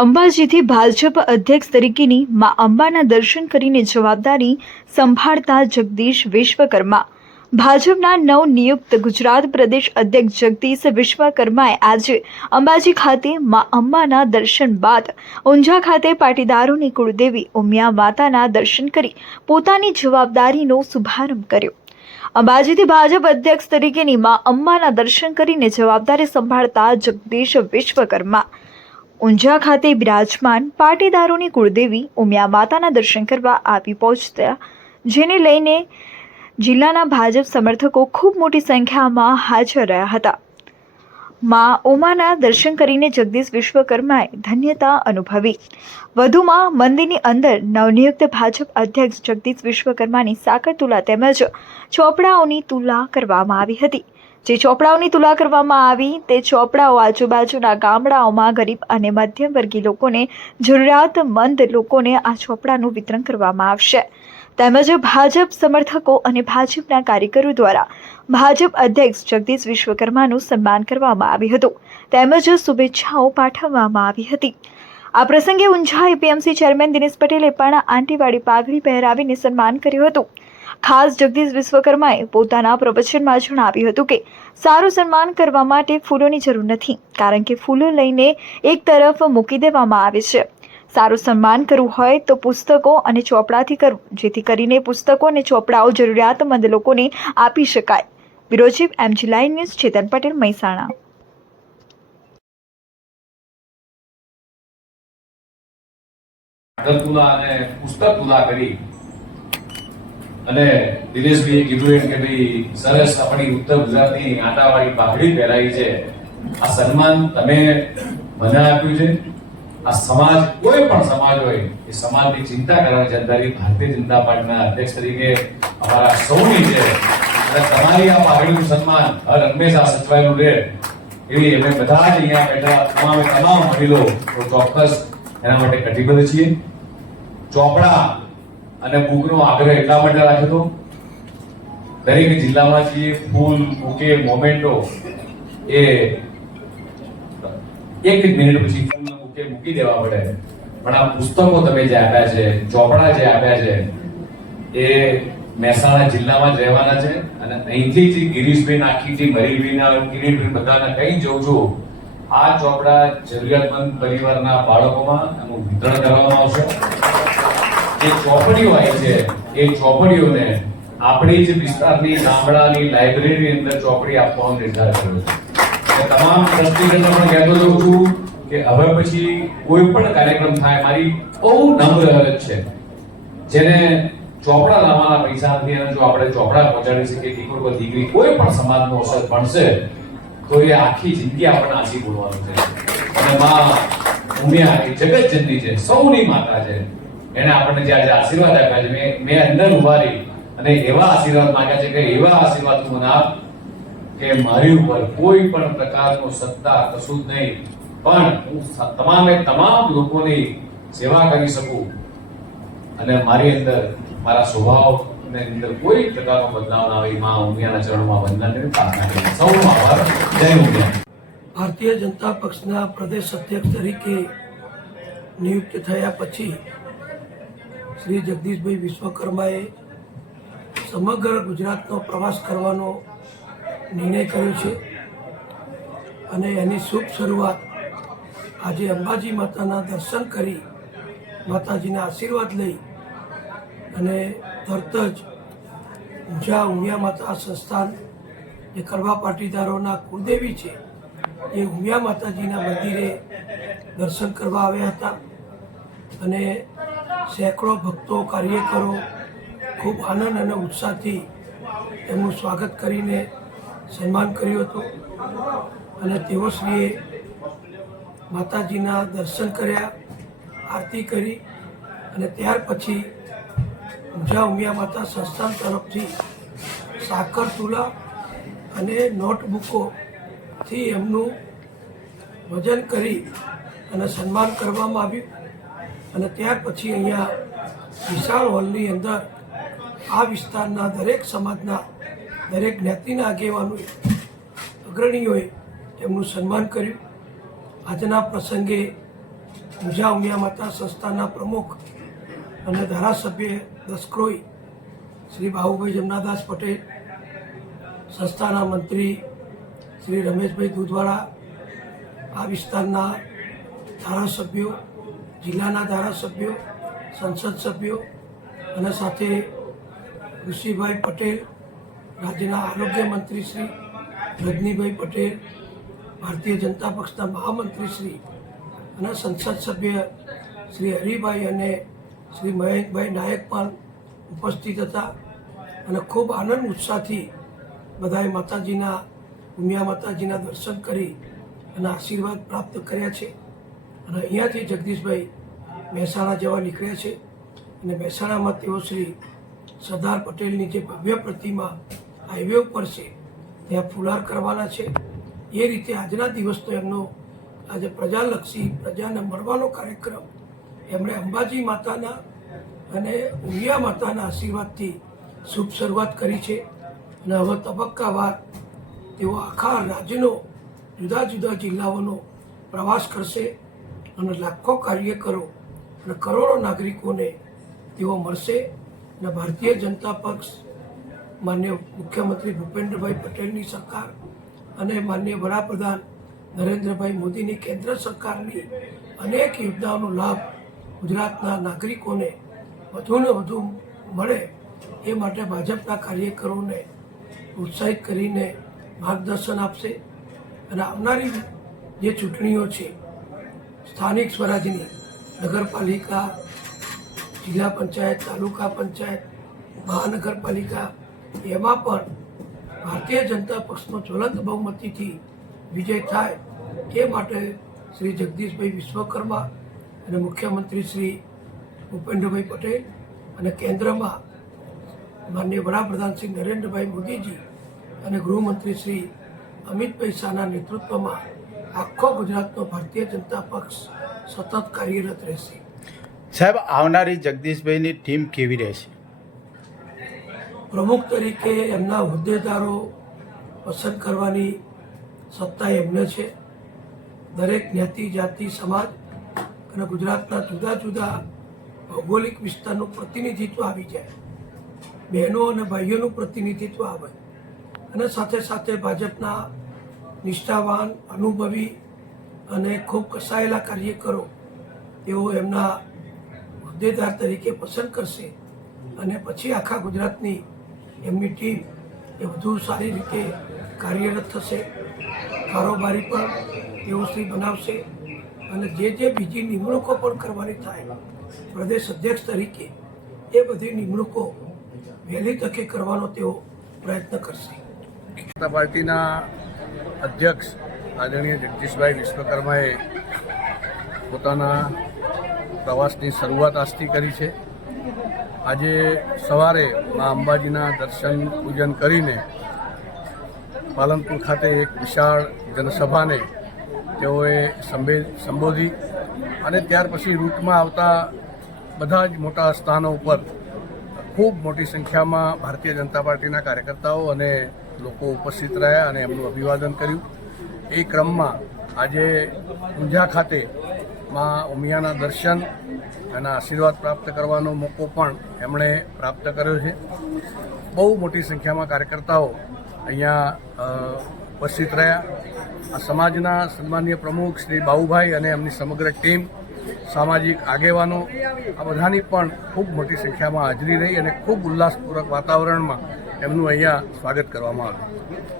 અંબાજીથી ભાજપ અધ્યક્ષ તરીકેની મા અંબાના દર્શન કરીને જવાબદારી સંભાળતા જગદીશ વિશ્વકર્મા. ભાજપના નવનિયુક્ત ગુજરાત પ્રદેશ અધ્યક્ષ જગદીશ વિશ્વકર્માએ આજે અંબાજી ખાતે મા અંબાના દર્શન બાદ ઊંઝા ખાતે પાટીદારોની કુળદેવી ઉમિયા માતાના દર્શન કરી પોતાની જવાબદારીનો શુભારંભ કર્યો. અંબાજીથી ભાજપ અધ્યક્ષ તરીકેની મા અંબાના દર્શન કરીને જવાબદારી સંભાળતા જગદીશ વિશ્વકર્મા. ઊંઝા ખાતે બિરાજમાન પાટીદારોની કુળદેવી ઉમિયા માતાના દર્શન કરવા આવી પહોંચતા જેને લઈને જિલ્લાના ભાજપ સમર્થકો ખૂબ મોટી સંખ્યામાં હાજર રહ્યા હતા. મા ઉમાના દર્શન કરીને જગદીશ વિશ્વકર્માએ ધન્યતા અનુભવી. વધુમાં મંદિરની અંદર નવનિયુક્ત ભાજપ અધ્યક્ષ જગદીશ વિશ્વકર્માની સાકર તુલા તેમજ ચોપડાઓની તુલા કરવામાં આવી હતી. જે ચોપડાઓની તુલા કરવામાં આવી, તે ચોપડાઓ આજુબાજુના ગામડાઓમાં ગરીબ અને મધ્યમવર્ગીય લોકોને જરૂરિયાતમંદ લોકોને આ ચોપડાનું વિતરણ કરવામાં આવશે. તેમજ ભાજપ સમર્થકો અને ભાજપના કાર્યકરો દ્વારા ભાજપ અધ્યક્ષ જગદીશ વિશ્વકર્માનું સન્માન કરવામાં આવ્યું હતું. તેમજ શુભેચ્છાઓ પાઠવવામાં આવી હતી. આ પ્રસંગે ઊંઝા એપીએમસી ચેરમેન દિનેશ પટેલે પણ આંટીવાડી પાઘડી પહેરાવીને સન્માન કર્યું હતું. ખાસ જગદીશ વિશ્વકર્માએ પોતાના પ્રવચનમાં જણાવ્યું હતું કે, સારું સન્માન કરવા માટે ફૂલોની જરૂર નથી, કારણ કે ફૂલો લઈને એક તરફ મૂકી દેવામાં આવે છે. સારું સન્માન કરવું હોય તો પુસ્તકો અને ચોપડાથી કરવું, જેથી કરીને પુસ્તકો અને ચોપડાઓ જરૂરિયાતમંદ લોકોને આપી શકાય. Bureau M line news, Chetan Patel, Mahesana. પુસ્તક તુલા કરી અને દિનેશભાઈએ કીધું એમ કે ભાઈ, સરસ આપણી ઉત્તર ગુજરાતની આટાવાળી પાઘડી પહેરાઈ છે. આ સન્માન તમે મને આપ્યું છે. આ સમાજ, કોઈ પણ સમાજ હોય, એ સમાજની ચિંતા કરવાની જવાબદારી ભારતીય જનતા પાર્ટીના અધ્યક્ષ તરીકે અમારા સૌની છે. અને તમારી આ પાઘડીનું સન્માન હર હંમેશા સચવાયેલું રહે. એવી અમે બધા જ અહીંયા બેઠા, તમામે તમામ વડીલો ચોક્કસ એના માટે કટિબદ્ધ છીએ. ચોપડા અને બુકનો આગ્રહ એટલા માટે રાખ્યો દરેક જિલ્લામાં જે ફૂલ બુકે મોમેન્ટો, એ એક મિનિટ પછી બુકે મૂકી દેવા પડે. પણ આ પુસ્તકો તમે જે આપ્યા છે, ચોપડા જે આપ્યા છે, એ મહેસાણા જિલ્લામાં જ રહેવાના છે. અને અહીંથી જે ગિરીશભાઈ નાખીથી મરીલભાઈના કિરીટભાઈ બધાને કઈ જઉં છું, આ ચોપડા જરૂરિયાતમંદ પરિવારના બાળકોમાં એનું વિતરણ કરવામાં આવશે. જે ચોપડીઓ આવી છે, એ ચોપડીઓને આપણી જ વિસ્તારની ગામડાની લાઇબ્રેરીની અંદર ચોપડી આપવાનો નિર્ધાર કર્યો છે. તમામ ટ્રસ્ટીગણને પણ કહેતો જઉં છું કે હવે પછી કોઈ પણ કાર્યક્રમ થાય, મારી બહુ નમ્ર અરજ છે. જેને ચોપડા લાવવાના પૈસા નથી અને જો આપણે ચોપડા પહોંચાડી શકીએ દીકરો કે દીકરી કોઈ પણ સમાજનો અસર ભણશે તો એ આખી જિંદગી આપણને આંસી બોલવાનું છે. અને માં ઉમિયા એ જગત જનની છે, સૌની માતા છે. એને આપણને જે આજે આશીર્વાદ આપ્યા છે, મેં અંદર ઊભા રહી અને એવા આશીર્વાદ માંગ્યા છે કે એવા આશીર્વાદ તું આપ કે મારી ઉપર કોઈ પણ પ્રકારનો સત્તા, કશું જ નહીં. પણ હું તમામે તમામ લોકોની સેવા કરી શકું અને મારી અંદર મારા સ્વભાવ ને અંદર કોઈ પ્રકારનો બદલાવ ના આવે. માં ઉમિયાના ચરણમાં વંદન પ્રાર્થના કરી સૌનો આભાર. જય ઉમિયા. ભારતીય જનતા પક્ષના પ્રદેશ અધ્યક્ષ તરીકે નિયુક્ત થયા પછી શ્રી જગદીશભાઈ વિશ્વકર્માએ સમગ્ર ગુજરાતનો પ્રવાસ કરવાનો નિર્ણય કર્યો છે અને એની શુભ શરૂઆત આજે અંબાજી માતાના દર્શન કરી માતાજીના આશીર્વાદ લઈ અને તરત જ ઊંઝા ઉમિયા માતા સંસ્થાન જે કરવા પાટીદારોના કુળદેવી છે, એ ઉમિયા માતાજીના મંદિરે દર્શન કરવા આવ્યા હતા અને સેંકડો ભક્તો કાર્યકરો ખૂબ આનંદ અને ઉત્સાહથી એમનું સ્વાગત કરીને સન્માન કર્યું હતું. અને તેઓશ્રીએ માતાજીના દર્શન કર્યા, આરતી કરી અને ત્યાર પછી ઊંઝા ઉમિયા માતા સંસ્થાન તરફથી સાકર તુલા અને નોટબુકોથી એમનું વજન કરી અને સન્માન કરવામાં આવ્યું. અને ત્યાર પછી અહીંયા વિશાળ હોલની અંદર આ વિસ્તારના દરેક સમાજના દરેક જ્ઞાતિના આગેવાનોએ, અગ્રણીઓએ તેમનું સન્માન કર્યું. આજના પ્રસંગે પૂજા ઉમિયા માતા સંસ્થાના પ્રમુખ અને ધારાસભ્ય દસક્રોઈ શ્રી બાહુભાઈ જમનાદાસ પટેલ, સંસ્થાના મંત્રી શ્રી રમેશભાઈ દૂધવાળા, આ વિસ્તારના ધારાસભ્યો જિલ્લાના ધારાસભ્યો, સંસદ સભ્યો અને સાથે ઋષિભાઈ પટેલ, રાજ્યના આરોગ્ય મંત્રી શ્રી રજનીભાઈ પટેલ, ભારતીય જનતા પક્ષના મહામંત્રી શ્રી અને સંસદ સભ્ય શ્રી હરિભાઈ અને શ્રી મયંકભાઈ નાયક પણ ઉપસ્થિત હતા અને ખૂબ આનંદ ઉત્સાહથી બધાએ માતાજીના, ઉમિયા માતાજીના દર્શન કરી અને આશીર્વાદ પ્રાપ્ત કર્યા છે. અને અહીંયાથી જગદીશભાઈ મહેસાણા જવા નીકળ્યા છે. અને મહેસાણામાં તેઓ શ્રી સરદાર પટેલની જે ભવ્ય પ્રતિમા હાઈવે ઉપર છે, ત્યાં ફુલાર કરવાના છે. એ રીતે આજના દિવસનો એમનો આજે પ્રજાલક્ષી, પ્રજાને મળવાનો કાર્યક્રમ એમણે અંબાજી માતાના અને ઉમિયા માતાના આશીર્વાદથી શુભ શરૂઆત કરી છે. અને હવે તબક્કાવાર તેઓ આખા રાજ્યનો જુદા જુદા જિલ્લાઓનો પ્રવાસ કરશે. અને લાખો કાર્યકરો અને કરોડો નાગરિકોને તેઓ મળશે અને ભારતીય જનતા પક્ષ, માન્ય મુખ્યમંત્રી ભૂપેન્દ્રભાઈ પટેલની સરકાર અને માન્ય વડાપ્રધાન નરેન્દ્રભાઈ મોદીની કેન્દ્ર સરકારની અનેક યોજનાઓનો લાભ ગુજરાતના નાગરિકોને વધુને વધુ મળે એ માટે ભાજપના કાર્યકરોને ઉત્સાહિત કરીને માર્ગદર્શન આપશે. અને આવનારી જે ચૂંટણીઓ છે સ્થાનિક સ્વરાજની નગરપાલિકા, જિલ્લા પંચાયત, તાલુકા પંચાયત, મહાનગરપાલિકા એમાં પણ ભારતીય જનતા પક્ષનો જ્વલંત બહુમતીથી વિજય થાય એ માટે શ્રી જગદીશભાઈ વિશ્વકર્મા અને મુખ્યમંત્રી શ્રી ભૂપેન્દ્રભાઈ પટેલ અને કેન્દ્રમાં માનનીય વડાપ્રધાન શ્રી નરેન્દ્રભાઈ મોદીજી અને ગૃહમંત્રી શ્રી અમિતભાઈ શાહના નેતૃત્વમાં આખો ગુજરાતનો ભારતીય જનતા પક્ષ સતત કાર્યરત રહેશે. સાહેબ આવનારી જગદીશભાઈની ટીમ કેવી રહેશે? પ્રમુખ તરીકે એમના હોદ્દેદારો પસંદ કરવાની સત્તા એમને છે. દરેક જ્ઞાતિ જાતિ સમાજ અને ગુજરાતના જુદા જુદા ભૌગોલિક વિસ્તારનું પ્રતિનિધિત્વ આવી જાય. બહેનો અને ભાઈઓનું પ્રતિનિધિત્વ આવે. અને સાથે સાથે ભાજપના નિષ્ઠાવાન, અનુભવી અને ખૂબ કસાયેલા કાર્યકરો તેઓ એમના હોદ્દેદાર તરીકે પસંદ કરશે અને પછી આખા ગુજરાતની એમની ટીમ એ વધુ સારી રીતે કાર્યરત થશે. કારોબારી પણ વ્યવસ્થિત બનાવશે અને જે જે બીજી નિમણૂકો પણ કરવાની થાય, પ્રદેશ અધ્યક્ષ તરીકે એ બધી નિમણૂકો વહેલી તકે કરવાનો તેઓ પ્રયત્ન કરશે. પાર્ટીના અધ્યક્ષ આદરણીય જગદીશભાઈ વિશ્વકર્માએ પોતાના પ્રવાસની શરૂઆત આજથી કરી છે. આજે સવારે મા અંબાજીના દર્શન પૂજન કરીને પાલનપુર ખાતે એક વિશાળ જનસભાને તેઓએ સંબે, સંબોધી અને ત્યાર પછી રૂટમાં આવતા બધા જ મોટા સ્થાનો ઉપર ખૂબ મોટી સંખ્યામાં ભારતીય જનતા પાર્ટીના કાર્યકર્તાઓ અને લોકો ઉપસ્થિત રહ્યા અને એમનું અભિવાદન કર્યું. એ ક્રમમાં આજે ઊંઝા ખાતે માં ઉમિયાના દર્શન એના આશીર્વાદ પ્રાપ્ત કરવાનો મોકો પણ એમણે પ્રાપ્ત કર્યો છે. બહુ મોટી સંખ્યામાં કાર્યકર્તાઓ અહીંયા ઉપસ્થિત રહ્યા. આ સમાજના સન્માનીય પ્રમુખ શ્રી બાબુભાઈ અને એમની સમગ્ર ટીમ, સામાજિક આગેવાનો, આ બધાની પણ ખૂબ મોટી સંખ્યામાં હાજરી રહી અને ખૂબ ઉલ્લાસપૂર્વક વાતાવરણમાં એમનું અહીંયા સ્વાગત કરવામાં આવ્યું.